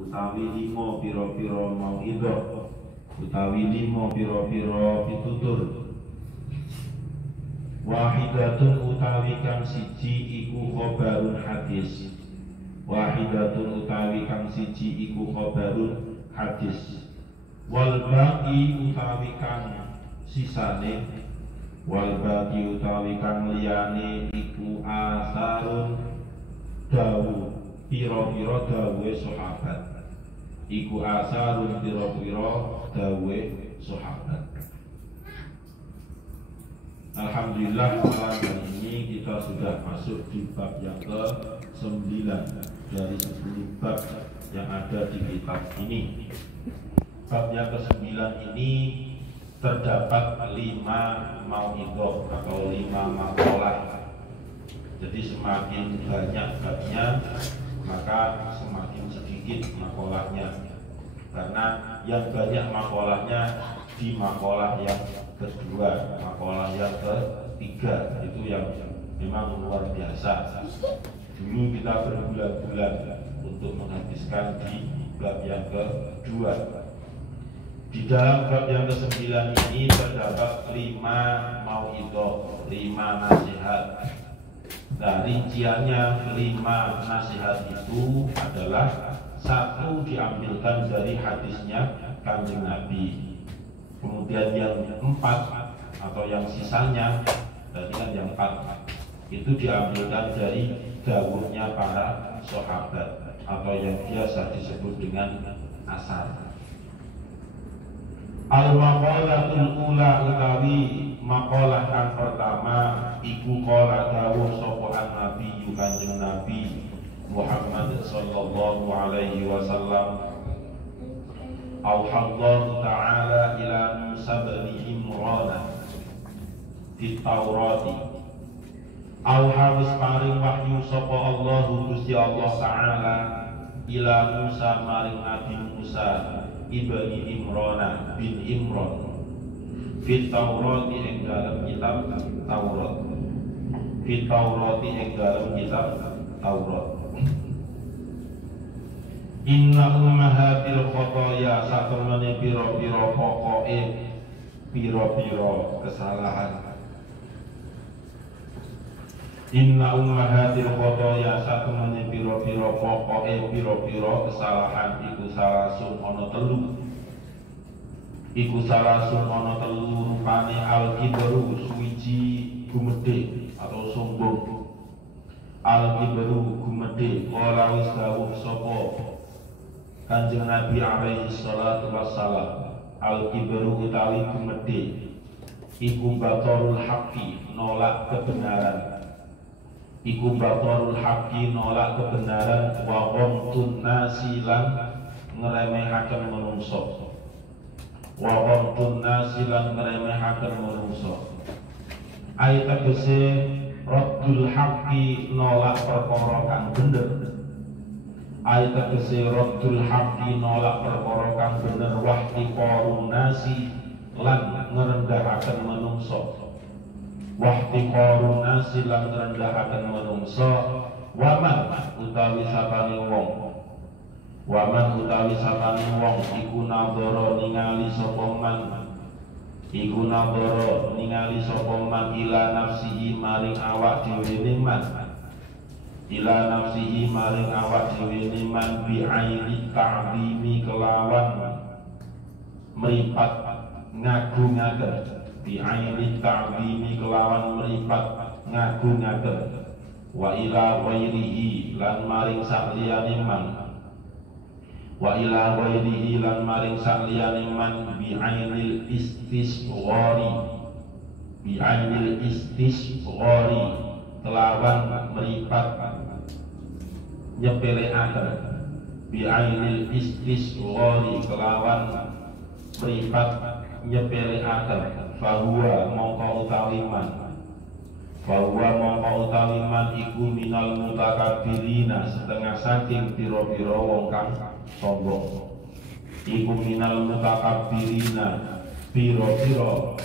utawi limo piro-piro mauidhah, utawi limo piro-piro pitutur. Wahidatun utawi kang siji iku khobarun hadis. Wahidatun utawi kang siji iku khobarun hadis. Wal baqi utawi kang sisane, wal baqi utawi kang liyane iku asarun dawu piro-piro dawuhe sahabat. Iku asarun piro-piro dawuhe sahabat. Alhamdulillah, malam hari ini kita sudah masuk di bab yang ke-9 dari 10 bab yang ada di kitab ini. Bab yang ke-9 ini terdapat 5 mauidhah atau 5 maqalah. Jadi semakin banyak babnya, maka semakin sedikit makolahnya. Karena yang banyak makolahnya di makalah yang kedua, makalah yang ketiga itu yang memang luar biasa. Dulu kita berbulan-bulan untuk menghabiskan di bab yang kedua. Di dalam bab yang ke-9 ini terdapat 5 mauidhah, 5 nasihat. Nah, rinciannya 5 nasihat itu adalah 1 diambilkan dari hadisnya Kanjeng Nabi. Kemudian yang 4 atau yang sisanya, berarti kan yang 4 itu diambilkan dari dawuhnya para sahabat atau yang biasa disebut dengan asar. Al-maqalatul ula utawi maqalah kang pertama iku qala dawuh sapa Nabi Kanjeng Nabi Muhammad sallallahu alaihi wasallam. Auhallahu ta'ala ila Musa bin Imran di Taurati. Auhawis paring wahyu sapa Allahu Gusti Allah Ta'ala ila Musa maring Nabi Musa ibni Imran bin Imran fit Taurati ing dalam kitab Taurat. Fit Taurati ing dalam kitab Taurat. Inna ummahatil khotoya satemene piro-piro pokoke piro-piro kesalahan. Inna ummahatil khotoya satemene piro-piro pokoke piro-piro kesalahan iku salasun ana telu. Iku salasun ana telu rupane al-kibru suwiji gumedhe atau sombong. Al-kibru gumedhe ora wis dawuh sapa Kanjeng Nabi alaihi salatu wassalam. Al-kibru utawi gumedhe iku batorul haqqi nolak kebenaran. Iku batorul haqqi nolak kebenaran wa ghamtun nasi lan ngremehaken manungsa. Wa ghamtun nasi lan ngremehaken manungsa. Ayat tegese raddul haqqi nolak perkara kang bener. Ayat tegese raddul haqqi nolak perkara kang bener wahti qarun nasi lan ngrendahaken manungsa. Wahti qarun nasi lan ngrendahaken manungsa. Waman utawi sapane wong. Waman utawi sapane wong iku nadhara ningali sapa man. Iku nadhara ningali sapa man ila nafsihi maring awak dhewe man. Ila nafsihi maring awak dhewe man bi aini ta'zimi kelawan meripat ngagungaken. Bi aini ta'zimi kelawan meripat ngagungaken. Wa ila ghairihi lan maring sakliyane man. Wa ila ghairihi lan maring sakliyane man bi ainil istisghari. Bi ainil istisghari kelawan meripat nyepeleaken. Bi ainil istisghari kelawan meripat nyepeleaken. Fahuwa mongko utawi man. Fahuwa mongko utawi man iku minal mutakabbirina setengah saking pira-pira wong kang sombong. Iku minal mutakabbirina pira-pira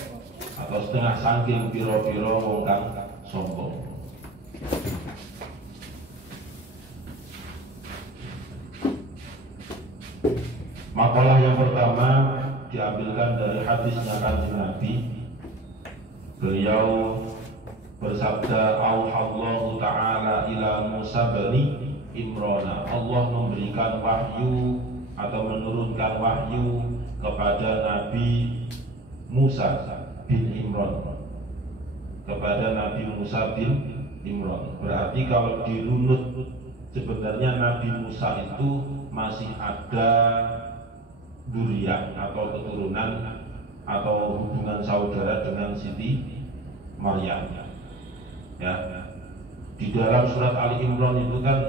atau setengah saking pira-pira wong kang sombong. Makalah yang pertama diambilkan dari hadisnya Kanjeng Nabi. Beliau bersabda, auhallahu ta'ala ila Musa bani Imran. Allah memberikan wahyu atau menurunkan wahyu kepada Nabi Musa bin Imran. Kepada Nabi Musa bin Imran. Berarti kalau dirunut, sebenarnya Nabi Musa itu masih ada dzurriyyah atau keturunan atau hubungan saudara dengan Siti Maryam. Ya. Di dalam surat Ali Imran itu kan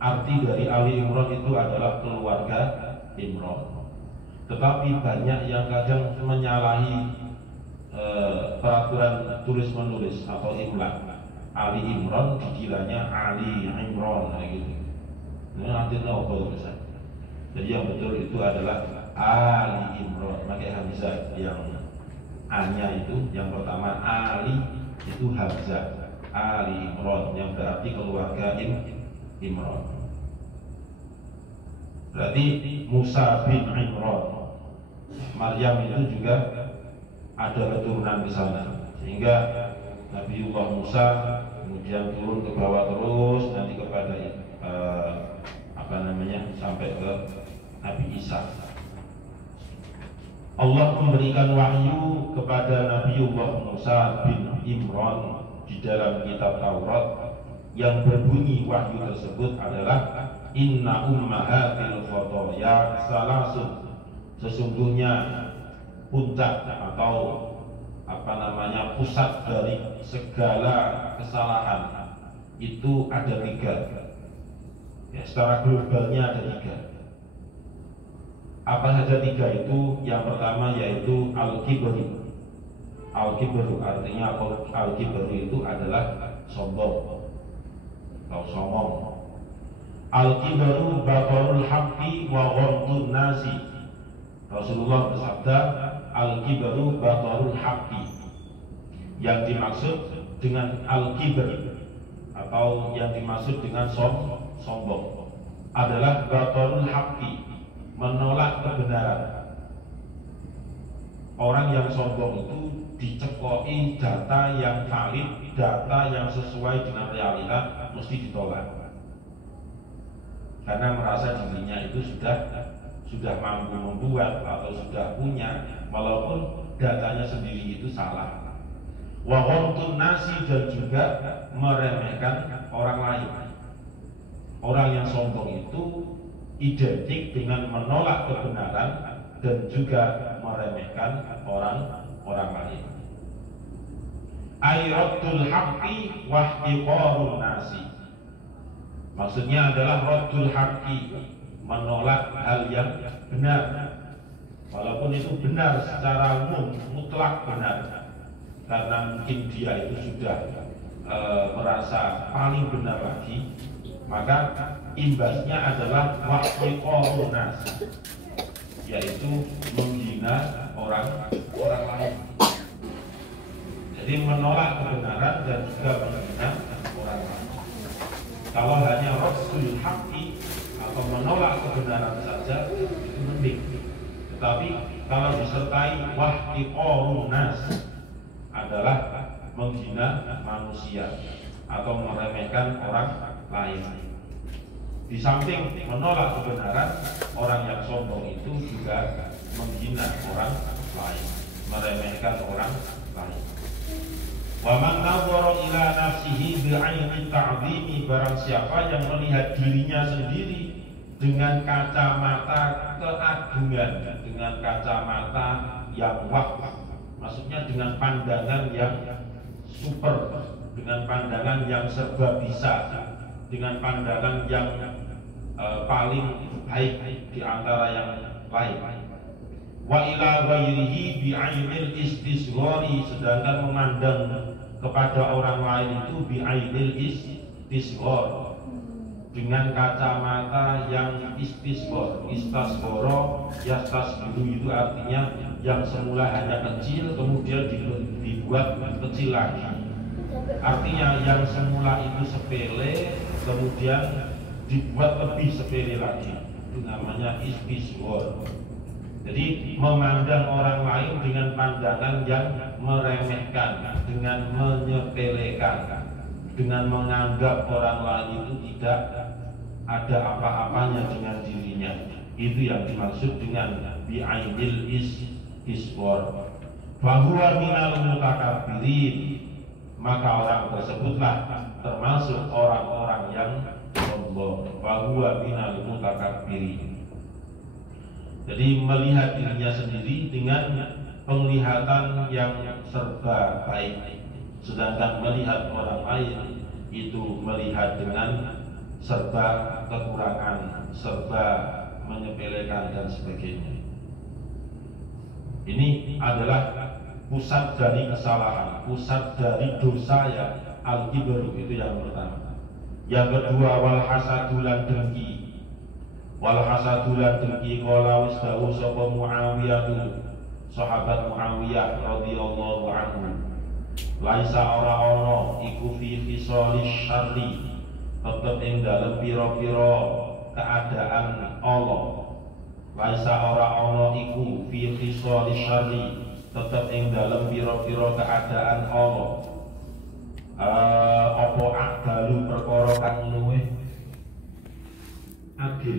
arti dari Ali Imran itu adalah keluarga Imran. Tetapi banyak yang kadang menyalahi peraturan tulis menulis atau imla. Ali Imran dikiranya Ali Imran gitu. Ini artinya apa Ustaz? Jadi yang betul itu adalah Ali Imran. Pakai hamzah yang A-nya itu yang pertama Ali itu hamzah. Ali Imran yang berarti keluarga Imran. Berarti Musa bin Imran. Maryam itu juga ada keturunan di sana, sehingga Nabiullah Musa kemudian turun ke bawah terus nanti kepada sampai ke Nabi Isa. Allah memberikan wahyu kepada Nabiullah Musa bin Imran di dalam kitab Taurat yang berbunyi wahyu tersebut adalah inna ummahatil khotoya salasun. Sesungguhnya puncak atau pusat dari segala kesalahan itu ada 3. Ya, secara globalnya ada 3. Apa saja 3 itu? Yang pertama yaitu al-kibru. Al-kibru artinya al-kibru itu adalah sombong atau sombong. Al-kibru batarul haqqi wa ghamtun nasi. Rasulullah bersabda, al-kibru batarul haqqi. Yang dimaksud dengan al-kibr atau yang dimaksud dengan sombong adalah batarul haqqi, menolak kebenaran. Orang yang sombong itu dicekoi data yang valid, data yang sesuai dengan realita mesti ditolak. Karena merasa dirinya itu sudah mampu membuat atau sudah punya, walaupun datanya sendiri itu salah. Wa ghamtun nasi, dan juga meremehkan orang lain. Orang yang sombong itu identik dengan menolak kebenaran dan juga meremehkan orang lain. Ayratul haqqi wa ihtiqarun nasi. Maksudnya adalah raddul haqqi, menolak hal yang benar, walaupun itu benar secara umum, mutlak benar, karena mungkin dia itu sudah merasa paling benar lagi, maka imbasnya adalah wahyiqorun nas, yaitu menghina orang lain. Jadi menolak kebenaran dan juga menghina orang lain. Kalau hanya rasul haqqi atau menolak kebenaran saja itu mending. Tetapi kalau disertai wahyiqorun nas adalah menghina manusia atau meremehkan orang lain. Di samping menolak kebenaran, orang yang sombong itu juga menghina orang lain, meremehkan orang lain. Wa man nadhara ila nafsihi bi'aini ta'zimi, barang siapa yang melihat dirinya sendiri dengan kacamata keagungan, dengan kacamata yang wah, maksudnya dengan pandangan yang super, dengan pandangan yang serba bisa, dengan pandangan yang paling baik di antara yang lain. Wa ila ghairihi bi'ainil istisghari, sedangkan memandang kepada orang lain itu bi'ainil istisghar, dengan kacamata yang istisghar. Istasghara yastasghiru itu artinya yang semula hanya kecil kemudian dibuat kecil lagi. Artinya yang semula itu sepele kemudian dibuat lebih sepele lagi. itu namanya istisghar. Jadi memandang orang lain dengan pandangan yang meremehkan, dengan menyepelekan, dengan menganggap orang lain itu tidak ada apa-apanya dengan dirinya. Itu yang dimaksud dengan bi'ainil istisghar. Fahuwa minal mutakabbirin, maka orang tersebutlah termasuk orang-orang yang sombong. Fahuwa minal mutakabbirin. Jadi melihat dirinya sendiri dengan penglihatan yang serba baik, sedangkan melihat orang lain itu melihat dengan serba kekurangan, serba menyepelekan dan sebagainya. Ini adalah pusat dari kesalahan, pusat dari dosa yang al-kibru, itu yang pertama. Yang kedua, wal hasadulan dengki. Wal hasadulan dengki qala wasdawu sapa Muawiyah, sahabat Muawiyah radhiyallahu anhu. Laisa ora ana iku fi khisalis syarri, tetep ing dalem pira-pira keadaan Allah. Laisa ora ana iku fi khisalis syarri, tetep ing dalem pira-pira keadaan Allah. Apa adalu perkara kang luwih adil,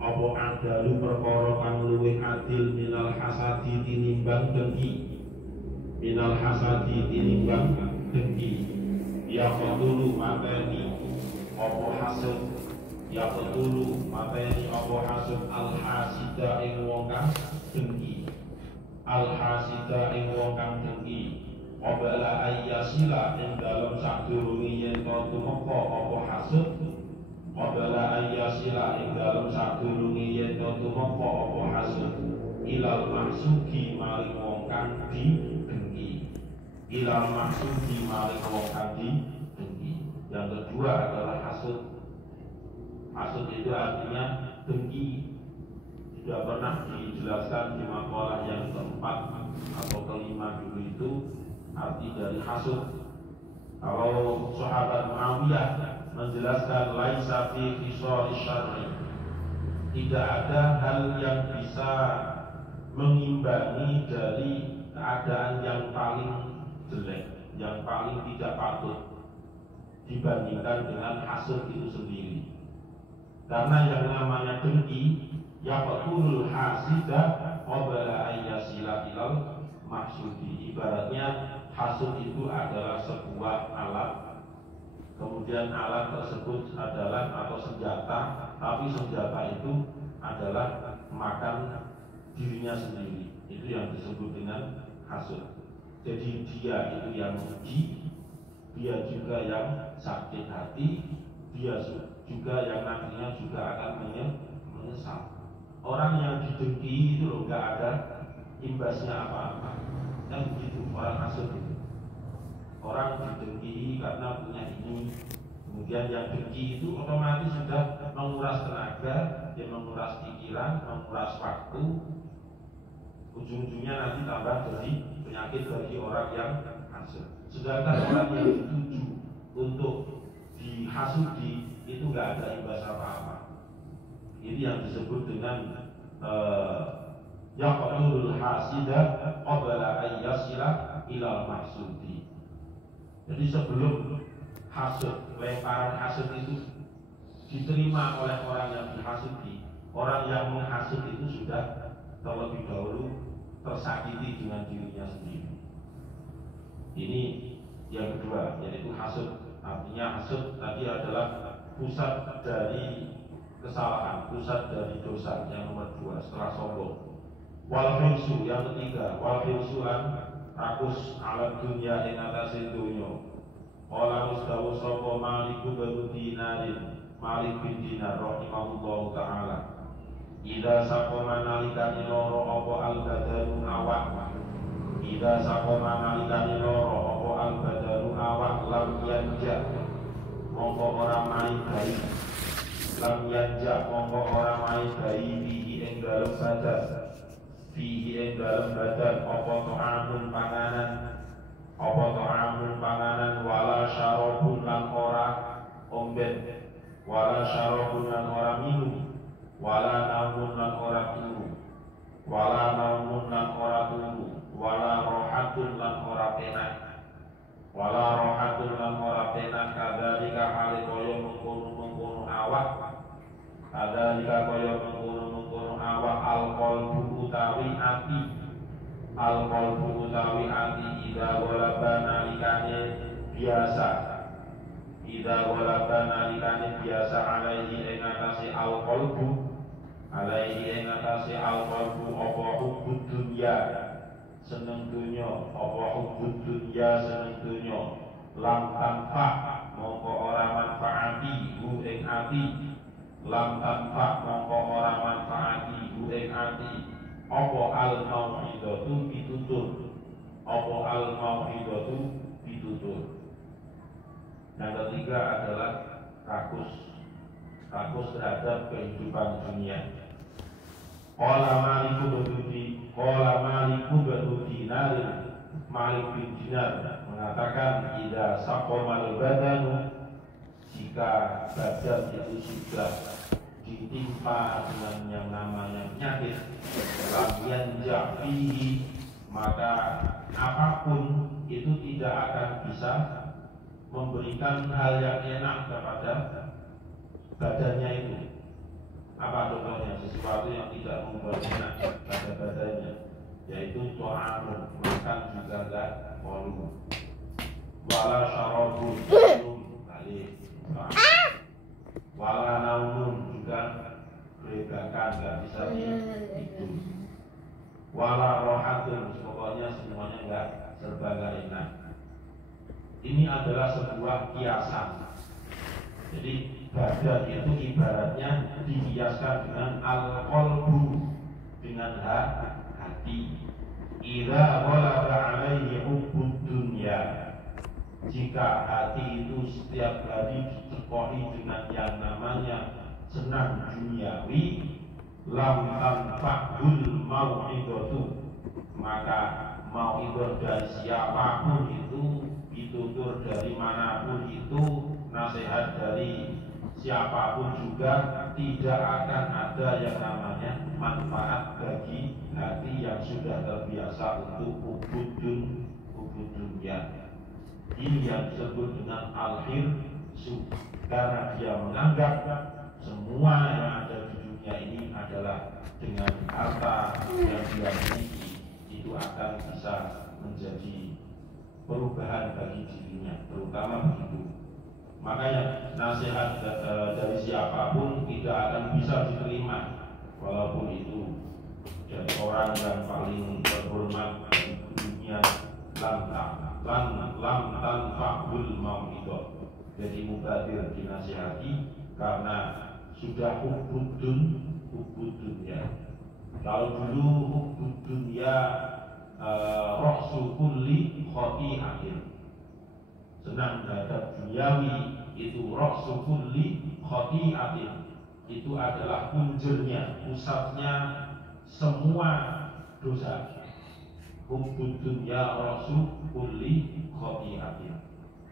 apa adalu perkara kang luwih adil minal hasadi tinimbang dengki, minal hasadi tinimbang dengki. Ya qatulu mateni apa hasud, ya qatulu mateni apa hasud al hasida ing wong kang dengki, al hasida ing wong kang dengki. Qabla ayyasila ing dalem sadurunge yen to tumeka apa hasud, qabla ayyasila ing dalem sadurunge yen to tumeka apa hasud, ilal mahsuki maring wong kang didengki, ilal mahsuki maring wong kang didengki. Yang kedua adalah hasud. Hasud itu artinya dengki. Sudah pernah dijelaskan di makalah yang keempat atau kelima dulu itu arti dari hasud. Kalau sahabat Muawiyah menjelaskan laisa fi khisal syarri, tidak ada hal yang bisa mengimbangi dari keadaan yang paling jelek, yang paling tidak patut dibandingkan dengan hasud itu sendiri. Karena yang namanya dengki yaqtulul hasida qabla ayyasila ilal maksudi. Ibaratnya hasud itu adalah sebuah alat, kemudian alat tersebut adalah atau senjata, tapi senjata itu adalah makan dirinya sendiri. Itu yang disebut dengan hasud. Jadi dia itu yang rugi, dia juga yang sakit hati, dia juga yang nantinya juga akan menyesal. Orang yang didengki itu loh nggak ada imbasnya apa-apa. Yang begitu orang hasud itu. Orang didengki karena punya ini, kemudian yang dengki itu otomatis sudah menguras tenaga, dia menguras pikiran, menguras waktu. Ujung-ujungnya nanti tambah jadi penyakit bagi orang yang hasud. Sedangkan orang yang dituju untuk dihasudi itu nggak ada imbas apa-apa. Ini yang disebut dengan yaqtulul hasida qabla ayyasila ilal mahsudi. Jadi sebelum hasud, lemparan hasud itu diterima oleh orang yang dihasudi, orang yang menghasud itu sudah terlebih dahulu tersakiti dengan dirinya sendiri. Ini yang kedua, yaitu hasud. Artinya hasud tadi adalah pusat dari kesalahan, pusat dari dosa. Yang nomor dua setelah sombong. Wal hirsu yang ketiga, wal hirsulan rakus alat dunia ing atase donya. Qala mustawu sapa Maliku bin Dinarin, Malik bin Dinar rahimahullahu taala. Ida sakoma nalikani loro apa al-badaru awak. Ida sakoma nalikani loro apa al-badaru awak lam yanja mongko ora main bayi. Lam yanja mongko ora main bayi fihi ing dalem badan. Fihi ing dalem badan apa ta'amun panganan, apa ta'amun panganan wala syarabun lan ora omben, wala syarabun lan ora minum. wala naumun lan ora turu, wala naumun lan ora turu, wala rohatun lan ora penak, wala rohatun lan ora penak, kadzalika hale kaya mengkono-mengkono awak, kadzalika kaya mengkono-mengkono awak, al-qalbu utawi ati, al-qalbu utawi ati, idza walaba nalikane biasa, idza walaba nalikane biasa, alaihi ing atase al-qalbu, alaihi ing atase al-qalbu apa hubbud dunya, seneng dunya, apa hubbud dunya, seneng dunya, lam tanfa mongko ora manfaati hu ing ati, lam tanfa mongko ora manfaati hu ing ati, apa al-mau'idatu pitutur, apa al-mau'idatu pitutur. Yang ketiga adalah rakus terhadap kehidupan dunia. Qala Maliku Badudinarin, Malik bin Dinar mengatakan, idza saqamal badanu, jika badan itu sudah ditimpa dengan yang namanya penyakit, lam yanjafihi, maka apapun itu tidak akan bisa memberikan hal yang enak kepada badannya itu. Apa contohnya? Sesuatu yang tidak membuat enak pada badannya, yaitu to'amun, makan juga enggak kolum, wala syarabun, balik, wala naumun, juga beredakan, enggak bisa tidur, wala rohatun, pokoknya semuanya enggak serba enggak enak. Ini adalah sebuah kiasan. Jadi badan itu ibaratnya dihiaskan dengan al-qalbu, dengan hati. Idza ghalaba alaihi hubbud dunya, jika hati itu setiap hari dicekoki dengan yang namanya senang duniawi, lam tanfa'ul mau'idatu, maka mau'idah dari siapapun itu, ditutur dari manapun itu, nasihat dari siapapun juga, tidak akan ada yang namanya manfaat bagi hati yang sudah terbiasa untuk hubud dunya. Ini yang disebut dengan al-hirsu, karena dia menganggap semua yang ada di dunia ini adalah dengan harta yang dia miliki itu akan bisa menjadi perubahan bagi dirinya, terutama begitu. Makanya nasihat dari siapapun tidak akan bisa diterima, walaupun itu dari orang yang paling terhormat di dunia, lam tanfa'ul mau'idah. Jadi mubadir dinasihati karena sudah hubbud dunya. Kalau dulu hubbud dunya ra'su kulli khati'atin, senang terhadap duniawi itu ra'su kulli khati'atin, itu adalah punjernya, pusatnya semua dosa. Hubbud dunya ra'su kulli khati'atin.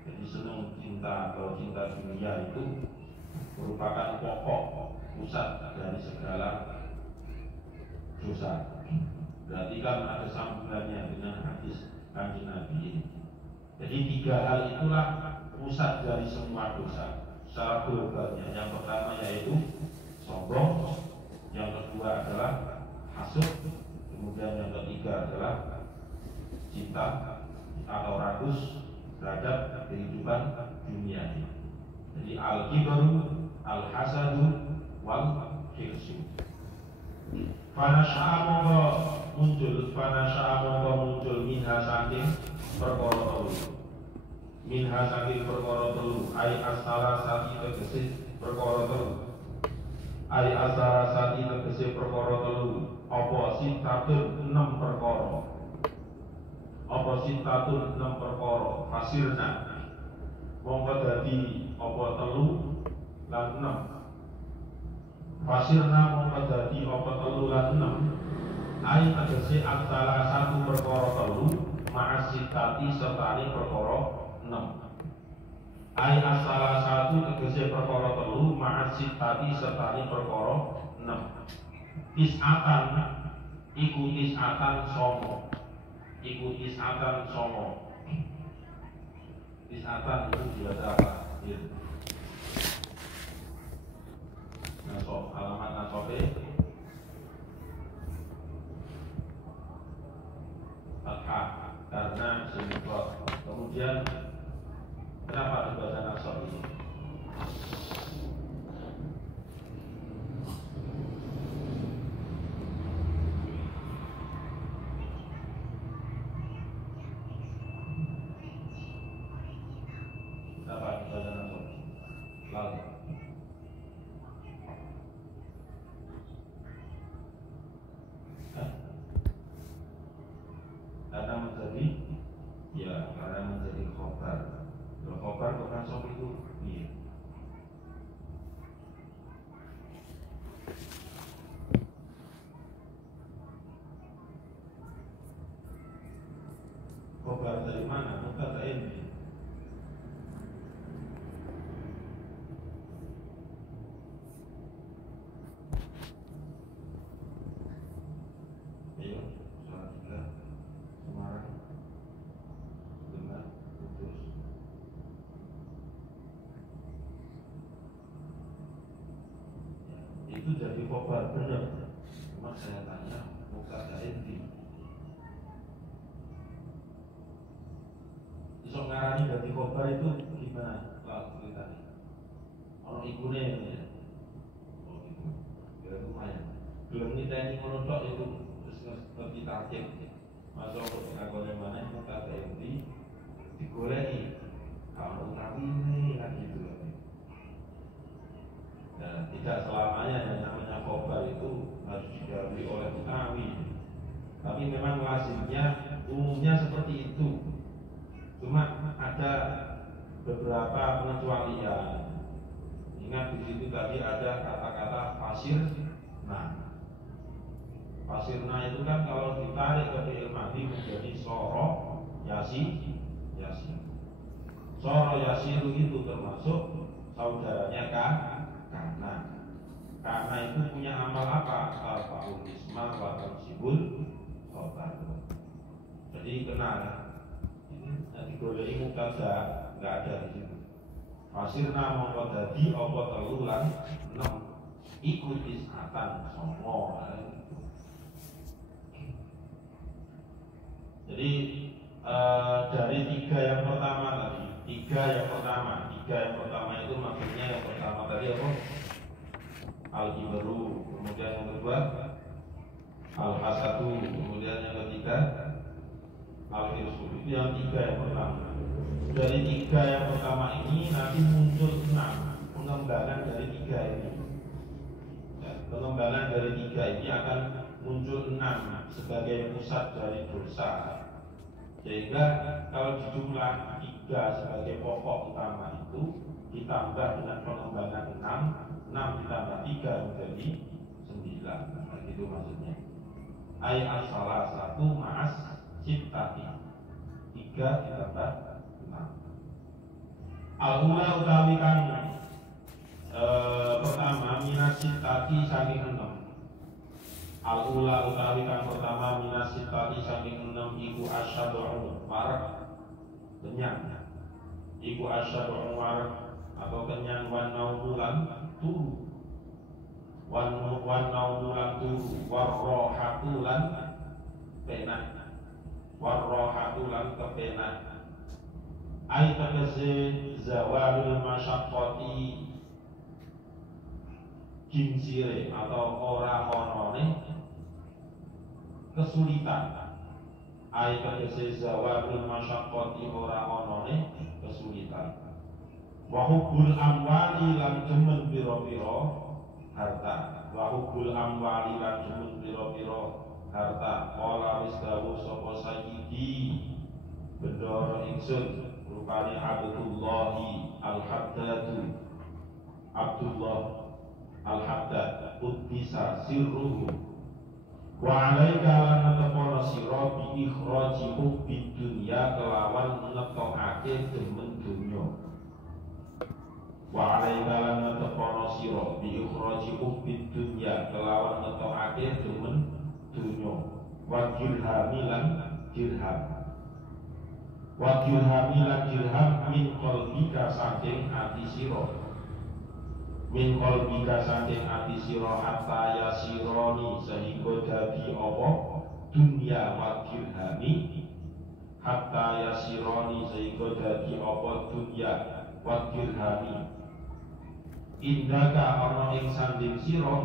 Jadi senang cinta atau cinta dunia itu merupakan pokok pusat dari segala dosa. Berarti kan ada sambungannya dengan hadis Kanjeng Nabi ini. Jadi tiga hal itulah pusat dari semua dosa secara globalnya. Yang pertama yaitu sombong, yang kedua adalah hasud, kemudian yang ketiga adalah cinta atau rakus terhadap kehidupan dunia ini. Jadi al-kibru, al-hasadu, wal-hirsu. Panasya'a muncul minha saking perkara telu, minha saking perkara telu, ai asara sati tegese perkara telu, ai asara sati tegese perkara telu, apa sintatun 6 perkara, apa sintatun 6 perkara, fasirna mongko dadi apa telu lan 6, fasirna mongko dadi apa telu lan 6, ai tegese asara satu perkara telu ma'asitati sertane perkara 6. Ai asala satu tegese perkara telu ma'asitati sertane perkara 6. Tis'atan iku tis'atan songo. Iku tis'atan songo. Tis'atan itu biasa apa? Nasab, alamat nasabe fathah karena sinukot. Kemudian kenapa dibaca nasab ini? Kenapa dibaca nasab? Lalu karena menjadi karena menjadi khobar. Kalau khobar bukan nasab itu iya. Khobar dari mana? Mubtada ini. Ayo, salah tiga. Semarang, Demak, Kudus. Itu jadi khobar benar. Cuma saya tanya, mubtada inti. Iso ngarani jadi khobar itu gimana? Lalu ceritanya. Orang ibunya ya. Oh gitu. Kira lumayan. Belum niteni ngono tok itu terus ngerti target. Masuk ke pengakuan mana mubtada inti digoleki. Kalau ngawini kan gitu. Nah, tidak selamanya yang namanya khobar itu harus didahului oleh utawi. Tapi memang lazimnya umumnya seperti itu. Cuma ada beberapa pengecualian. Ingat di situ tadi ada kata-kata fasir. Nah, fasirna itu kan kalau ditarik ke fi'il madhi menjadi soro yasi. Soro yasiru itu termasuk saudaranya karena itu punya amal apa? Tarfa'ul isma wa tansibul khobar. Jadi kenal digoleki mubtada enggak ada di situ. Fasirna mongko dadi apa telulan 6 iku tis'atan songo. Jadi dari tiga yang pertama tiga yang pertama itu maksudnya yang pertama tadi apa? Al-Ibru, kemudian yang kedua Al-Hasadu, kemudian yang ketiga Al-Hirsu. Itu yang tiga yang pertama. Dari tiga yang pertama ini nanti muncul 6 pengembangan dari tiga ini. Pengembangan dari tiga ini akan muncul 6 sebagai pusat dari dosa. Sehingga kalau dijumlah 3 sebagai pokok utama itu ditambah dengan pengembangan 6 ditambah 3 menjadi 9. Nah, itu maksudnya. Ay as-salah satu ma'as sittati 3 ditambah 6. Al-ula utawi kang pertama minas sittati saking 6. Al-ula utawi kang pertama minas sittati saking 6 iku asyad'u warak kenyang. Iku asyad'u warak atau kenyang wan naumulan turu. Wan naumulan turu warrohatulan penak. Warrohatulan kepenak. Ai tegese zawalul masyaqqati jinsire atau ora onone kesulitan. Ai tegese zawalul masyaqqati ora onone kesulitan. Wa hubbul amwali lan demen pira-pira harta. Wa hubbul amwali lan demen pira-pira harta. Qala wis dawuh sapa sayyidi bendoro ingsun rupane Abdullahi Al-Haddad Abdullah Al-Haddad Uddisa sirruhu wa alaika lan natapana sira bi ikhraji hubbid dunya kelawan netokake demen dunya. Wa alaika lan ngetepono sira bi ikhraji ubbid dunya kelawan ngetokake demen dunya wa dirhamilan dirham wa dirhamilan dirham min qalbika saking ati sira min qalbika saking ati sira hatta yasironi sehingga dadi apa dunya wa dirhami hatta yasironi sehingga dadi apa dunya wa dirhami indaka ana ing sanding sira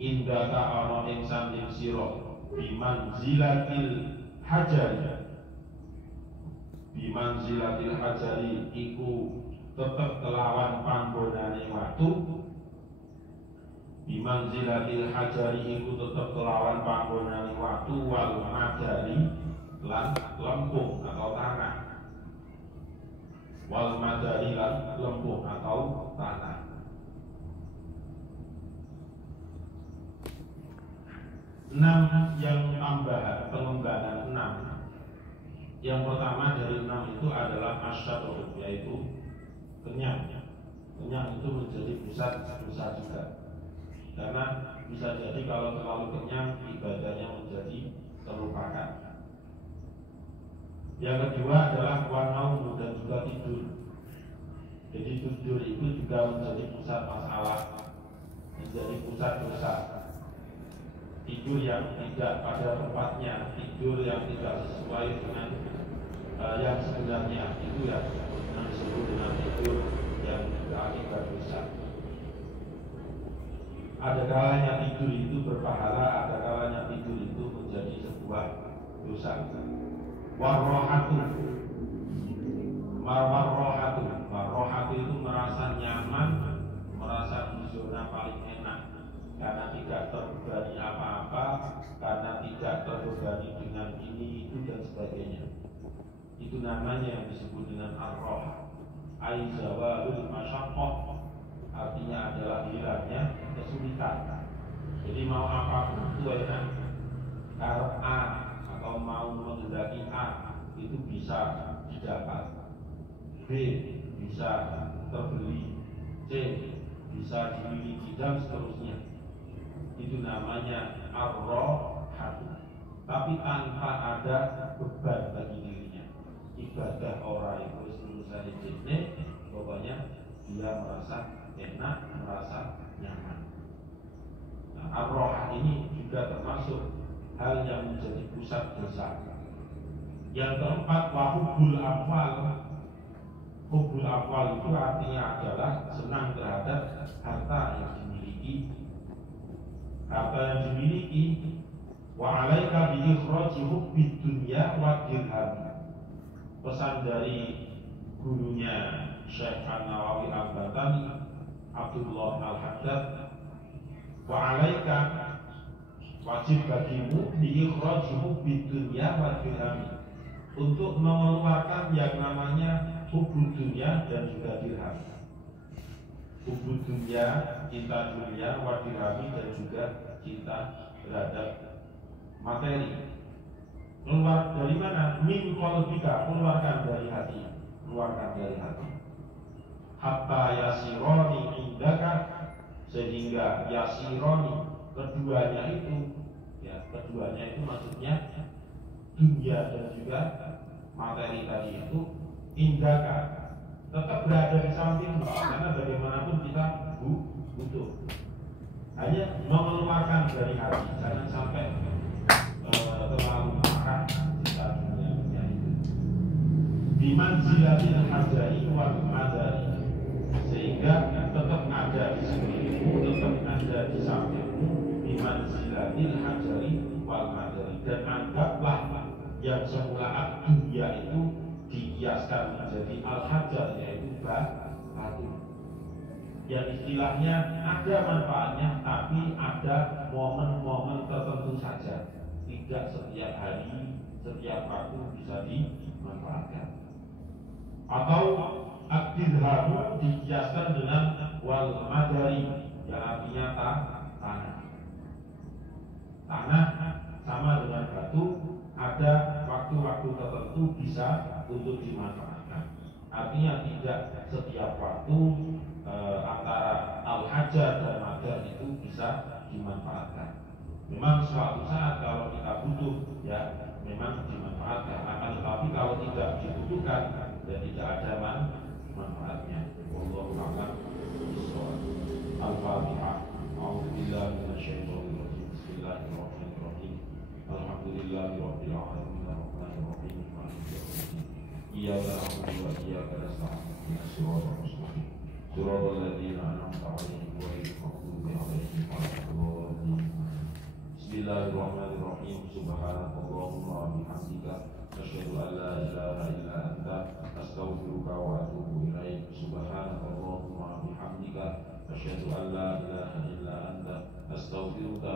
indaka ana ing sanding sira bimanzilatil hajari iku tetep kelawan panggonane watu bimanzilatil hajari iku tetep kelawan panggonane watu wal madari lan lempung atau tanah wal madari lan lempung atau tanah. Enam yang tambahan pengembangan 6. Yang pertama dari 6 itu adalah asyadr, yaitu kenyang. Kenyang itu menjadi pusat dosa juga. Karena bisa jadi kalau terlalu kenyang ibadahnya menjadi terlupakan. Yang kedua adalah wanaum dan juga tidur. Jadi tidur itu juga menjadi pusat masalah, menjadi pusat dosa. Tidur yang tidak pada tempatnya, tidur yang tidak sesuai dengan yang sebenarnya, itu yang disebut dengan tidur yang berakibat dosa. Ada kalanya tidur itu berpahala, ada kalanya tidur itu menjadi sebuah dosa. Warrohatu itu merasa nyaman, merasa di zona paling enak karena tidak terbebani apa-apa, karena tidak terbebani dengan ini, itu dan sebagainya. Itu namanya yang disebut dengan ar-roha. Aizawalul masyaqqah, artinya adalah hilangnya kesulitan. Jadi mau apapun itu enak. Karena A atau mau menghendaki A itu bisa didapat, B bisa terbeli, C bisa dimiliki dan seterusnya. Itu namanya ar-rohatu. Tapi tanpa ada beban bagi dirinya. Ibadah orang itu urusan jenis, pokoknya dia merasa enak, merasa nyaman. Nah, ar-roha ini juga termasuk hal yang menjadi pusat dosa. Yang keempat, wahubbul amwal. Hubbul amwal itu artinya adalah senang terhadap harta yang dimiliki. Harta yang dimiliki. Wa alaika bi ikhraji hubbid dunya wa dirham. Pesan dari gurunya Syekh An-Nawawi Al-Batani, Abdullah Al-Haddad, wa alaika, wajib bagimu bi ikhraji hubbid dunya wa dirham, untuk mengeluarkan yang namanya hubbud dunya dan juga dirham. Hubbud dunya, cinta dunia, wa dirhami, dan juga cinta terhadap materi. Keluar dari mana? Min qalbika, keluarkan dari hati. Keluarkan dari hati. Hatta yasironi indaka, sehingga yasironi, keduanya itu, ya keduanya itu maksudnya dunia dan juga materi tadi itu, indaka, tetap berada di samping, karena bagaimanapun kita butuh. Hanya mengeluarkan dari hati, jangan sampai terlalu marah cinta dunia itu. Bimanzilatil hajari wal madari, sehingga tetap ada di sini, tetap ada di sampingmu. Bimanzilatil hajari wal madari, dan anggaplah yang semula dunia itu dikiaskan menjadi al-hajar, yaitu batu. Yang istilahnya ada manfaatnya, tapi ada momen-momen tertentu saja. Tidak setiap hari, setiap waktu bisa dimanfaatkan. Atau ad-dirhamu dikiaskan dengan wal madari, yang artinya tanah. Tanah sama dengan batu, ada waktu-waktu tertentu bisa untuk dimanfaatkan. Artinya tidak setiap waktu antara al-hajar dan majar itu bisa dimanfaatkan. Memang suatu saat kalau kita butuh, ya memang dimanfaatkan. Akan tetapi kalau tidak dibutuhkan dan tidak ada manfaatnya. Wallahu a'lam bishawab. Al-Fatihah. A'udzubillahi minasyaitonir rajim. Bismillahirrahmanirrahim. Alhamdulillahirabbil alamin. Arrahmanir rahim. Maliki yaumiddin. Iyyaka na'budu wa iyyaka nasta'in. Ihdinas siratal mustaqim. Siratal ladzina an'amta 'alaihim ghairil maghdubi 'alaihim waladdallin. Bismillahirrahmanirrahim. Subhanakallahumma wa bihamdika asyhadu an la ilaha illa anta astaghfiruka wa atubu ilaik. Subhanakallahumma wa bihamdika asyhadu an la ilaha illa anta astaghfiruka